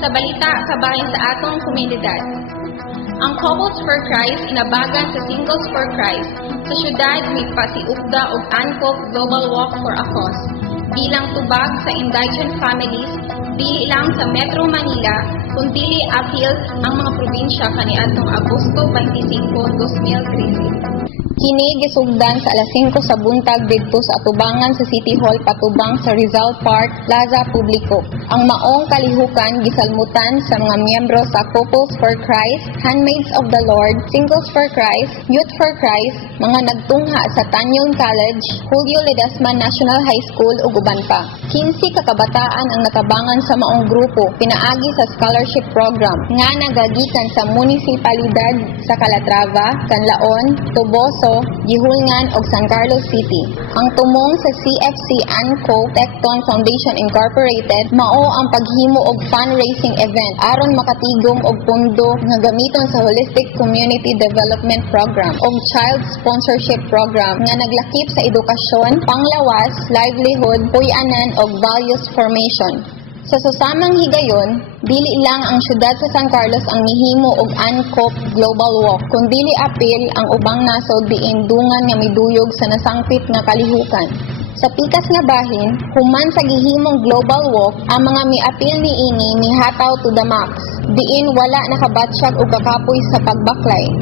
Sa balita kabahin sa atong komunidad. Ang Couples for Christ inabagan sa Singles for Christ sa syudad may pasiugda og Ancop Global Walk for a Cause bilang tubag sa indigent families dili lang sa Metro Manila kundi appeal ang mga probinsya kaniadtong Agosto 25, 2013. Kini gisugdan sa alas 5 sa buntag didto sa atubangan sa City Hall patubang sa Rizal Park, Plaza Publico. Ang maong kalihukan gisalmutan sa mga miyembro sa Couples for Christ, Handmaids of the Lord, Singles for Christ, Youth for Christ, mga nagtungha sa Tanyon College, Julio Ledesma National High School ug uban pa. 15 kakabataan ang natabangan sa maong grupo pinaagi sa scholarship program nga nagagikan sa munisipalidad sa Calatrava, Canlaon, Toboso, Gihulngan ug San Carlos City. Ang tumong sa CFC ANCO Tecton Foundation Incorporated mao ang paghimo og fundraising event aron makatigom og pundo nga gamiton sa Holistic Community Development Program o Child Sponsorship Program nga naglakip sa edukasyon, panglawas, livelihood, puy-anan ug values formation. Sa susamang higayon, dili lang ang syudad sa San Carlos ang mihimo og ANCOP Global Walk, kundi apil ang ubang nasod diin dungan nga miduyog sa nasangpit nga kalihukan. Sa pikas nga bahin, human sa gihimong Global Walk, ang mga miapil ni ini mihataw to the max. Diin wala nakabatsyag og kakapoy sa pagbaklay.